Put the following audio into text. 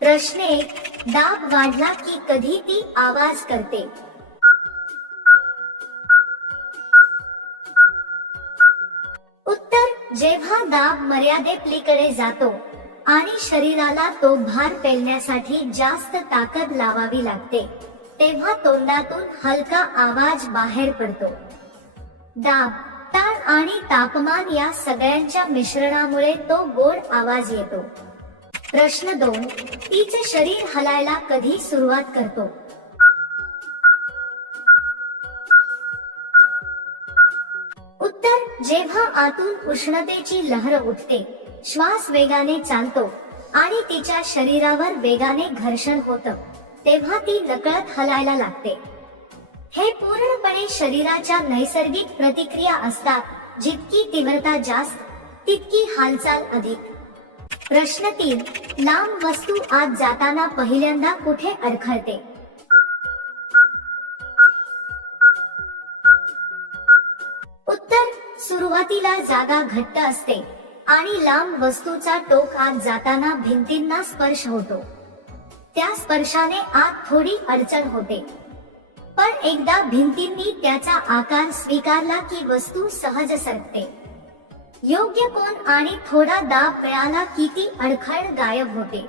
प्रश्न 1. दाब वाढला की कधी ती आवाज करते? उत्तर: जेव्हा दाब मर्यादेपलीकडे जातो आणि शरीराला तो भार पेलण्यासाठी जास्त ताकद लावावी लागते, तेव्हा तोंडातून हलका आवाज बाहेर पडतो. दाब, ताण आणि तापमान या सगळ्यांच्या मिश्रणामुळे तो गोड आवाज येतो. प्रश्न 2. तिचे शरीर हलायला कधी सुरुवात करतो? उत्तर: जेव्हा आतून उष्णतेची लहर उठते, श्वास वेगाने चालतो आणि तिच्या शरीरावर वेगाने घर्षण होतं, तेव्हा ती नकळत हलायला लागते. हे पूर्णपणे शरीराच्या नैसर्गिक प्रतिक्रिया असतात. जितकी तीव्रता जास्त, तितकी हालचाल अधिक. प्रश्न 3. लांब वस्तू आत जाताना पहिल्यांदा कुठे अडखळते? उत्तर: सुरुवातीला जागा घट्ट असते आणि लांब वस्तूचा टोक आत जाताना भिंतींना स्पर्श होतो. त्या स्पर्शाने आत थोडी अडचण होते, पण एकदा भिंतींनी त्याचा आकार स्वीकारला की वस्तू सहज सरकते. योग्य कोन आणि थोडा दाब मिळाला की ती अडखळ गायब होते.